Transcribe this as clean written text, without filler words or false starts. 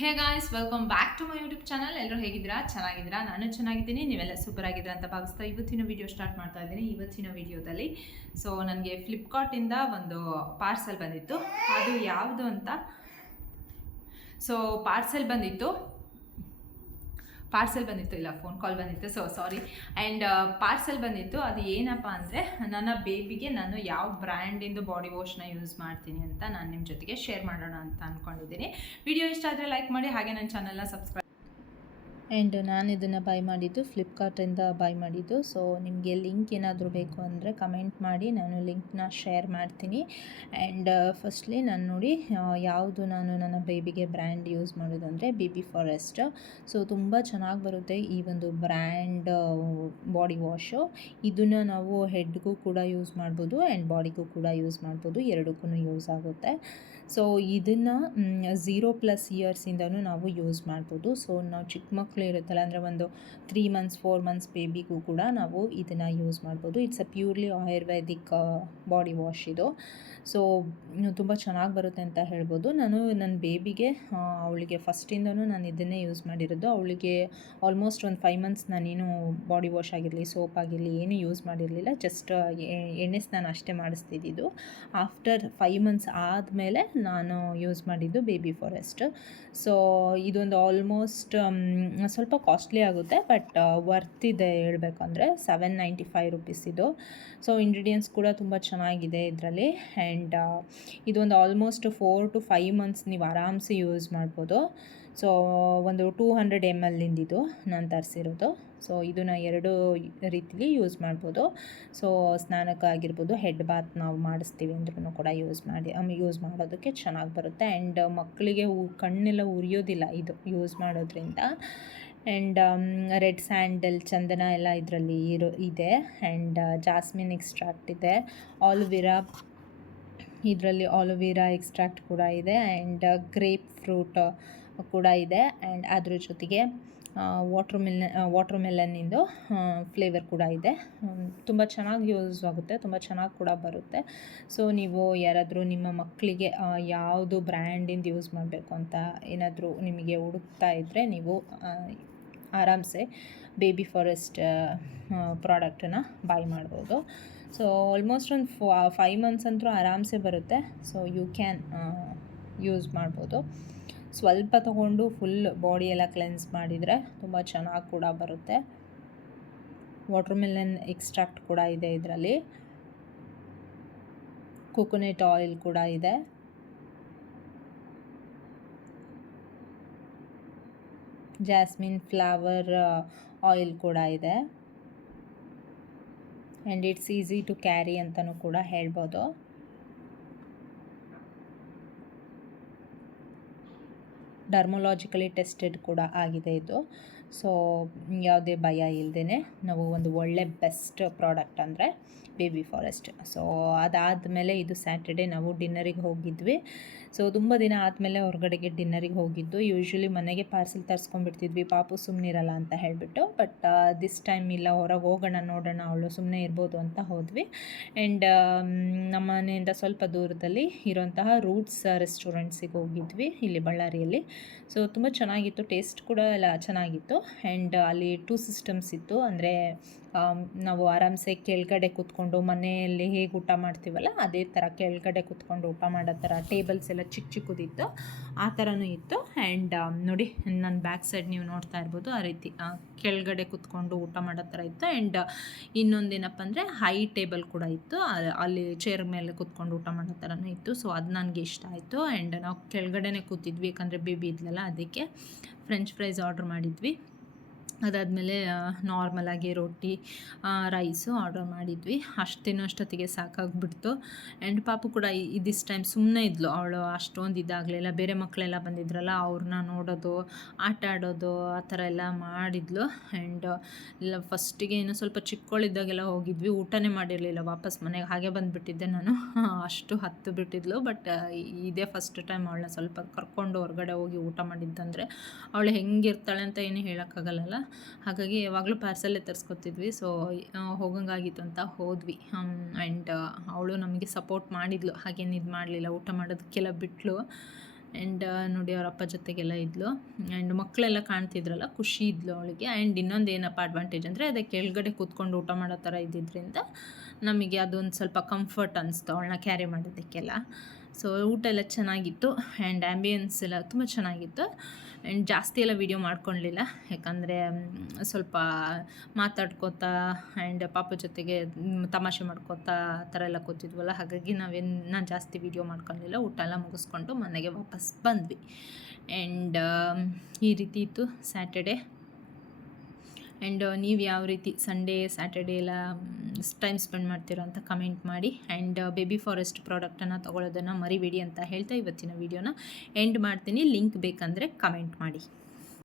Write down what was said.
Hey guys, welcome back to my YouTube channel. ಎಲ್ಲರೂ ಹೇಗಿದ್ದೀರಾ? ಚೆನ್ನಾಗಿದ್ದೀರಾ? ನಾನು ಚೆನ್ನಾಗಿದ್ದೀನಿ, ನೀವೆಲ್ಲ ಸೂಪರ್ ಆಗಿದ್ದೀರಾ ಅಂತ ಭಾವಿಸ್ತಾ ಇವತ್ತಿನ ವಿಡಿಯೋ ಸ್ಟಾರ್ಟ್ ಮಾಡ್ತಾ ಇದ್ದೀನಿ. ಇವತ್ತಿನ ವಿಡಿಯೋದಲ್ಲಿ ನನಗೆ ಫ್ಲಿಪ್ಕಾರ್ಟಿಂದ ಒಂದು ಪಾರ್ಸೆಲ್ ಬಂದಿತ್ತು. ಅದು ಯಾವುದು ಅಂತ ಪಾರ್ಸೆಲ್ ಬಂದಿತ್ತು ಇಲ್ಲ ಫೋನ್ ಕಾಲ್ ಬಂದಿತ್ತು, ಸಾರಿ. ಆ್ಯಂಡ್ ಪಾರ್ಸೆಲ್ ಬಂದಿತ್ತು. ಅದು ಏನಪ್ಪ ಅಂದರೆ, ನನ್ನ ಬೇಬಿಗೆ ನಾನು ಯಾವ ಬ್ರ್ಯಾಂಡಿಂದು ಬಾಡಿ ವಾಶ್ನ ಯೂಸ್ ಮಾಡ್ತೀನಿ ಅಂತ ನಾನು ನಿಮ್ಮ ಜೊತೆಗೆ ಶೇರ್ ಮಾಡೋಣ ಅಂತ ಅಂದ್ಕೊಂಡಿದ್ದೀನಿ. ವಿಡಿಯೋ ಇಷ್ಟ ಆದರೆ ಲೈಕ್ ಮಾಡಿ, ಹಾಗೆ ನನ್ನ ಚಾನಲ್ನ ಸಬ್ಸ್ಕ್ರೈಬ್. ಆ್ಯಂಡ್ ನಾನು ಇದನ್ನು ಬೈ ಮಾಡಿದ್ದು ಫ್ಲಿಪ್ಕಾರ್ಟಿಂದ ಬೈ ಮಾಡಿದ್ದು. ಸೊ ನಿಮಗೆ ಲಿಂಕ್ ಏನಾದರೂ ಬೇಕು ಅಂದರೆ ಕಮೆಂಟ್ ಮಾಡಿ, ನಾನು ಲಿಂಕ್ನ ಶೇರ್ ಮಾಡ್ತೀನಿ. ಆ್ಯಂಡ್ ಫಸ್ಟ್ಲಿ ನಾನು ನೋಡಿ ಯಾವುದು ನಾನು ನನ್ನ ಬೇಬಿಗೆ ಬ್ರ್ಯಾಂಡ್ ಯೂಸ್ ಮಾಡೋದು ಅಂದರೆ ಬೇಬಿ ಫಾರೆಸ್ಟ್. ಸೊ ತುಂಬ ಚೆನ್ನಾಗಿ ಬರುತ್ತೆ ಈ ಒಂದು ಬ್ರ್ಯಾಂಡ್ ಬಾಡಿ ವಾಶು. ಇದನ್ನು ನಾವು ಹೆಡ್ಗೂ ಕೂಡ ಯೂಸ್ ಮಾಡ್ಬೋದು ಆ್ಯಂಡ್ ಬಾಡಿಗೂ ಕೂಡ ಯೂಸ್ ಮಾಡ್ಬೋದು, ಎರಡಕ್ಕೂ ಯೂಸ್ ಆಗುತ್ತೆ. ಸೊ ಇದನ್ನು 0+ ಇಯರ್ಸಿಂದನೂ ನಾವು ಯೂಸ್ ಮಾಡ್ಬೋದು. ಸೊ ನಾವು ಚಿಕ್ಕ ಮಕ್ಕಳು ಇರುತ್ತಲ್ಲ, ಅಂದರೆ ಒಂದು 3 ಮಂತ್ಸ್ 4 ಮಂತ್ಸ್ ಬೇಬಿಗೂ ಕೂಡ ನಾವು ಇದನ್ನು ಯೂಸ್ ಮಾಡ್ಬೋದು. It's a purely Ayurvedic body wash ಇದು. ಸೊ ತುಂಬ ಚೆನ್ನಾಗಿ ಬರುತ್ತೆ ಅಂತ ಹೇಳ್ಬೋದು. ನಾನು ನನ್ನ ಬೇಬಿಗೆ ಅವಳಿಗೆ ಫಸ್ಟಿಂದನೂ ನಾನು ಇದನ್ನೇ ಯೂಸ್ ಮಾಡಿರೋದು. ಅವಳಿಗೆ ಆಲ್ಮೋಸ್ಟ್ ಒಂದು 5 ಮಂತ್ಸ್ ನಾನೇನು ಬಾಡಿ ವಾಶ್ ಆಗಿರಲಿ, ಸೋಪ್ ಆಗಿರಲಿ ಏನೂ ಯೂಸ್ ಮಾಡಿರಲಿಲ್ಲ. ಜಸ್ಟ್ ಎಣ್ಣೆ ಸ್ನಾನ ಅಷ್ಟೇ ಮಾಡಿಸ್ತಿದ್ದು. ಆಫ್ಟರ್ 5 ಮಂತ್ಸ್ ಆದಮೇಲೆ ನಾನು ಯೂಸ್ ಮಾಡಿದ್ದು ಬೇಬಿ ಫಾರೆಸ್ಟ್. ಸೊ ಇದೊಂದು ಆಲ್ಮೋಸ್ಟ್ ಸ್ವಲ್ಪ ಕಾಸ್ಟ್ಲಿ ಆಗುತ್ತೆ, ಬಟ್ ವರ್ತ್ ಇದೆ ಹೇಳ್ಬೇಕಂದ್ರೆ. 795 ರುಪೀಸ್ ಇದು. ಸೊ ಇಂಗ್ರೀಡಿಯೆಂಟ್ಸ್ ಕೂಡ ತುಂಬ ಚೆನ್ನಾಗಿದೆ ಇದರಲ್ಲಿ. ಆ್ಯಂಡ್ ಇದೊಂದು ಆಲ್ಮೋಸ್ಟ್ 4 to 5 ಮಂತ್ಸ್ ನೀವು ಆರಾಮ್ಸೆ ಯೂಸ್ ಮಾಡ್ಬೋದು. ಸೊ ಒಂದು 200 ml ಇಂದಿದು ನಾನು ತರಿಸಿರೋದು. ಸೊ ಇದನ್ನು 2 ರೀತಿಲಿ ಯೂಸ್ ಮಾಡ್ಬೋದು. ಸೊ ಸ್ನಾನಕ್ಕಾಗಿರ್ಬೋದು, ಹೆಡ್ ಬಾತ್ ನಾವು ಮಾಡಿಸ್ತೀವಿ ಅಂದ್ರೂ ಕೂಡ ಯೂಸ್ ಮಾಡೋದಕ್ಕೆ ಚೆನ್ನಾಗಿ ಬರುತ್ತೆ. ಆ್ಯಂಡ್ ಮಕ್ಕಳಿಗೆ ಕಣ್ಣೆಲ್ಲ ಉರಿಯೋದಿಲ್ಲ ಇದು ಯೂಸ್ ಮಾಡೋದ್ರಿಂದ. ಆ್ಯಂಡ್ ರೆಡ್ ಸ್ಯಾಂಡಲ್, ಚಂದನ ಎಲ್ಲ ಇದರಲ್ಲಿ ಇದೆ. ಆ್ಯಂಡ್ ಜಾಸ್ಮಿನ್ ಎಕ್ಸ್ಟ್ರಾಕ್ಟ್ ಇದೆ, ಇದರಲ್ಲಿ ಆಲೋವೆರಾ ಎಕ್ಸ್ಟ್ರಾಕ್ಟ್ ಕೂಡ ಇದೆ. ಆ್ಯಂಡ್ ಗ್ರೇಪ್ ಫ್ರೂಟ್ ಕೂಡ ಇದೆ. ಆ್ಯಂಡ್ ಅದ್ರ ಜೊತೆಗೆ ವಾಟರ್ ಮೆಲನ್ನಿಂದು ಫ್ಲೇವರ್ ಕೂಡ ಇದೆ. ತುಂಬ ಚೆನ್ನಾಗಿ ಯೂಸ್ ಆಗುತ್ತೆ, ತುಂಬ ಚೆನ್ನಾಗಿ ಕೂಡ ಬರುತ್ತೆ. ಸೊ ನೀವು ಯಾರಾದರೂ ನಿಮ್ಮ ಮಕ್ಕಳಿಗೆ ಯಾವುದು ಬ್ರ್ಯಾಂಡಿಂದ ಯೂಸ್ ಮಾಡಬೇಕು ಅಂತ ಏನಾದರೂ ನಿಮಗೆ ಹುಡುಕ್ತಾ ಇದ್ದರೆ, ನೀವು ಆರಾಮ್ಸೆ ಬೇಬಿ ಫಾರೆಸ್ಟ್ ಪ್ರಾಡಕ್ಟನ್ನು ಬೈ ಮಾಡ್ಬೋದು. ಸೊ ಆಲ್ಮೋಸ್ಟ್ ಒಂದು 5 ಮಂತ್ಸ್ ಅಂತೂ ಆರಾಮ್ಸೆ ಬರುತ್ತೆ. ಸೊ ಯು ಕ್ಯಾನ್ ಯೂಸ್ ಮಾಡ್ಬೋದು. ಸ್ವಲ್ಪ ತೊಗೊಂಡು ಫುಲ್ ಬಾಡಿ ಎಲ್ಲ ಕ್ಲೆನ್ಸ್ ಮಾಡಿದರೆ ತುಂಬ ಚೆನ್ನಾಗಿ ಕೂಡ ಬರುತ್ತೆ. ವಾಟರ್ ಮೆಲನ್ ಎಕ್ಸ್ಟ್ರಾಕ್ಟ್ ಕೂಡ ಇದೆ ಇದರಲ್ಲಿ. ಕೊಕೊನೆಟ್ ಆಯಿಲ್ ಕೂಡ ಇದೆ. ಜಾಸ್ಮಿನ್ ಫ್ಲವರ್ ಆಯಿಲ್ ಕೂಡ ಇದೆ. And it's easy to carry ಅಂತಲೂ ಕೂಡ ಹೇಳ್ಬೋದು. ಡರ್ಮೊಲಾಜಿಕಲಿ ಟೆಸ್ಟೆಡ್ ಕೂಡ ಆಗಿದೆ ಇದು. ಸೊ ಯಾವುದೇ ಭಯ ಇಲ್ಲದೇ ನಾವು ಒಂದು ಒಳ್ಳೆ ಬೆಸ್ಟ್ ಪ್ರಾಡಕ್ಟ್ ಅಂದರೆ ಬೇಬಿ ಫಾರೆಸ್ಟ್. ಸೊ ಅದಾದಮೇಲೆ ಇದು ಸ್ಯಾಟರ್ಡೇ ನಾವು ಡಿನ್ನರಿಗೆ ಹೋಗಿದ್ವಿ. ಸೊ ತುಂಬ ದಿನ ಆದಮೇಲೆ ಹೊರಗಡೆಗೆ ಡಿನ್ನರಿಗೆ ಹೋಗಿದ್ದು. ಯೂಶ್ವಲಿ ಮನೆಗೆ ಪಾರ್ಸೆಲ್ ತರಿಸ್ಕೊಂಡ್ಬಿಡ್ತಿದ್ವಿ, ಪಾಪು ಸುಮ್ಮನಿರಲ್ಲ ಅಂತ ಹೇಳಿಬಿಟ್ಟು. ಬಟ್ ದಿಸ್ ಟೈಮ್ ಇಲ್ಲ, ಹೊರಗೆ ಹೋಗೋಣ, ನೋಡೋಣ, ಅವಳು ಸುಮ್ಮನೆ ಇರ್ಬೋದು ಅಂತ ಹೋದ್ವಿ. ಆ್ಯಂಡ್ ನಮ್ಮ ಮನೆಯಿಂದ ಸ್ವಲ್ಪ ದೂರದಲ್ಲಿ ಇರೋಂತಹ ರೂಟ್ಸ್ ರೆಸ್ಟೋರೆಂಟ್ಸಿಗೆ ಹೋಗಿದ್ವಿ, ಇಲ್ಲಿ ಬಳ್ಳಾರಿಯಲ್ಲಿ. ಸೊ ತುಂಬ ಚೆನ್ನಾಗಿತ್ತು, ಟೇಸ್ಟ್ ಕೂಡ ಎಲ್ಲ ಚೆನ್ನಾಗಿತ್ತು. ಆ್ಯಂಡ್ ಅಲ್ಲಿ 2 ಸಿಸ್ಟಮ್ಸ್ ಇತ್ತು. ಅಂದರೆ ನಾವು ಆರಾಮ್ಸೆ ಕೆಳಗಡೆ ಕೂತ್ಕೊಂಡು ಮನೆಯಲ್ಲಿ ಹೇಗೆ ಊಟ ಮಾಡ್ತೀವಲ್ಲ ಅದೇ ಥರ ಕೆಳಗಡೆ ಕೂತ್ಕೊಂಡು ಊಟ ಮಾಡೋ ಥರ ಟೇಬಲ್ಸ್ ಎಲ್ಲ ಚಿಕ್ಕದಿತ್ತು, ಆ ಥರನೂ ಇತ್ತು. ಆ್ಯಂಡ್ ನೋಡಿ ನನ್ನ ಬ್ಯಾಕ್ ಸೈಡ್ ನೀವು ನೋಡ್ತಾ ಇರ್ಬೋದು, ಆ ರೀತಿ ಕೆಳಗಡೆ ಕೂತ್ಕೊಂಡು ಊಟ ಮಾಡೋ ಥರ ಇತ್ತು. ಆ್ಯಂಡ್ ಇನ್ನೊಂದೇನಪ್ಪ ಅಂದರೆ ಹೈ ಟೇಬಲ್ ಕೂಡ ಇತ್ತು, ಅಲ್ಲಿ ಚೇರ್ ಮೇಲೆ ಕೂತ್ಕೊಂಡು ಊಟ ಮಾಡೋ ಥರನೂ ಇತ್ತು. ಸೊ ಅದು ನನಗೆ ಇಷ್ಟ ಆಯಿತು. ಆ್ಯಂಡ್ ನಾವು ಕೆಳಗಡೆನೇ ಕೂತಿದ್ವಿ, ಯಾಕಂದರೆ ಬೇಬಿ ಇದ್ಲಲ್ಲ, ಅದಕ್ಕೆ ಫ್ರೆಂಚ್ ಫ್ರೈಸ್ ಆರ್ಡ್ರ್ ಮಾಡಿದ್ವಿ. ಅದಾದಮೇಲೆ ನಾರ್ಮಲಾಗಿ ರೊಟ್ಟಿ, ರೈಸು ಆರ್ಡರ್ ಮಾಡಿದ್ವಿ. ಅಷ್ಟು ತಿನ್ನೋಷ್ಟೊತ್ತಿಗೆ ಸಾಕಾಗ್ಬಿಡ್ತು. ಆ್ಯಂಡ್ ಪಾಪು ಕೂಡ ದಿಸ್ ಟೈಮ್ ಸುಮ್ಮನೆ ಇದ್ಲು, ಅವಳು ಅಷ್ಟೊಂದು ಇದಾಗಲಿಲ್ಲ. ಬೇರೆ ಮಕ್ಕಳೆಲ್ಲ ಬಂದಿದ್ರಲ್ಲ, ಅವ್ರನ್ನ ನೋಡೋದು, ಆಟ ಆಡೋದು, ಆ ಥರ ಎಲ್ಲ ಮಾಡಿದ್ಲು. ಆ್ಯಂಡ್ ಇಲ್ಲ ಫಸ್ಟಿಗೆ ಇನ್ನೂ ಸ್ವಲ್ಪ ಚಿಕ್ಕವಳಿದ್ದಾಗೆಲ್ಲ ಹೋಗಿದ್ವಿ, ಊಟನೇ ಮಾಡಿರಲಿಲ್ಲ, ವಾಪಸ್ ಮನೆಗೆ ಹಾಗೆ ಬಂದುಬಿಟ್ಟಿದ್ದೆ ನಾನು. ಅಷ್ಟು ಹತ್ತು ಬಿಟ್ಟಿದ್ಲು. ಬಟ್ ಇದೇ ಫಸ್ಟ್ ಟೈಮ್ ಅವಳನ್ನ ಸ್ವಲ್ಪ ಕರ್ಕೊಂಡು ಹೊರಗಡೆ ಹೋಗಿ ಊಟ ಮಾಡಿದ್ದಂದರೆ ಅವಳು ಹೆಂಗಿರ್ತಾಳೆ ಅಂತ ಏನೂ ಹೇಳೋಕ್ಕಾಗಲ್ಲ. ಹಾಗಾಗಿ ಯಾವಾಗಲೂ ಪಾರ್ಸೆಲ್ಲೇ ತರಿಸ್ಕೊತಿದ್ವಿ. ಸೊ ಹೋಗಂಗಾಗಿತ್ತು ಅಂತ ಹೋದ್ವಿ. ಆ್ಯಂಡ್ ಅವಳು ನಮಗೆ ಸಪೋರ್ಟ್ ಮಾಡಿದ್ಲು, ಹಾಗೇನು ಇದು ಮಾಡಲಿಲ್ಲ, ಊಟ ಮಾಡೋದಕ್ಕೆಲ್ಲ ಬಿಟ್ಟಳು. ಆ್ಯಂಡ್ ನೋಡಿ ಅವ್ರ ಅಪ್ಪ ಜೊತೆಗೆಲ್ಲ ಇದ್ಲು. ಆ್ಯಂಡ್ ಮಕ್ಕಳೆಲ್ಲ ಕಾಣ್ತಿದ್ರಲ್ಲ, ಖುಷಿ ಇದ್ಲು ಅವಳಿಗೆ. ಆ್ಯಂಡ್ ಇನ್ನೊಂದು ಏನಪ್ಪ ಅಡ್ವಾಂಟೇಜ್ ಅಂದರೆ ಅದೇ ಕೆಳಗಡೆ ಕೂತ್ಕೊಂಡು ಊಟ ಮಾಡೋ ಥರ ಇದ್ದಿದ್ದರಿಂದ ನಮಗೆ ಅದೊಂದು ಸ್ವಲ್ಪ ಕಂಫರ್ಟ್ ಅನಿಸ್ತು ಅವಳನ್ನ ಕ್ಯಾರಿ ಮಾಡೋದಕ್ಕೆಲ್ಲ. ಸೊ ಊಟ ಎಲ್ಲ ಚೆನ್ನಾಗಿತ್ತು ಆ್ಯಂಡ್ ಆ್ಯಂಬಿಯನ್ಸ್ ಎಲ್ಲ ತುಂಬ ಚೆನ್ನಾಗಿತ್ತು. ಆ್ಯಂಡ್ ಜಾಸ್ತಿ ಎಲ್ಲ ವೀಡಿಯೋ ಮಾಡ್ಕೊಳ್ಳಲಿಲ್ಲ, ಯಾಕಂದರೆ ಸ್ವಲ್ಪ ಮಾತಾಡ್ಕೋತಾ ಆ್ಯಂಡ್ ಪಾಪ ಜೊತೆಗೆ ತಮಾಷೆ ಮಾಡ್ಕೋತಾ ಆ ಥರ ಎಲ್ಲ ಕೂತಿದ್ವಲ್ಲ, ಹಾಗಾಗಿ ನಾನು ಜಾಸ್ತಿ ವೀಡಿಯೋ ಮಾಡ್ಕೊಳ್ಳಲಿಲ್ಲ. ಊಟ ಎಲ್ಲ ಮುಗಿಸ್ಕೊಂಡು ಮನೆಗೆ ವಾಪಸ್ ಬಂದ್ವಿ. ಆ್ಯಂಡ್ ಈ ರೀತಿ ಇತ್ತು ಸ್ಯಾಟರ್ಡೇ. ಆ್ಯಂಡ್ ನೀವು ಯಾವ ರೀತಿ ಸಂಡೇ ಸ್ಯಾಟರ್ಡೇ ಎಲ್ಲ ಟೈಮ್ ಸ್ಪೆಂಡ್ ಮಾಡ್ತೀರೋ ಅಂತ ಕಮೆಂಟ್ ಮಾಡಿ. ಆ್ಯಂಡ್ ಬೇಬಿ ಫಾರೆಸ್ಟ್ ಪ್ರಾಡಕ್ಟನ್ನು ತೊಗೊಳ್ಳೋದನ್ನು ಮರಿಬೇಡಿ ಅಂತ ಹೇಳ್ತಾ ಇವತ್ತಿನ ವೀಡಿಯೋನ ಎಂಡ್ ಮಾಡ್ತೀನಿ. ಲಿಂಕ್ ಬೇಕಂದರೆ ಕಮೆಂಟ್ ಮಾಡಿ.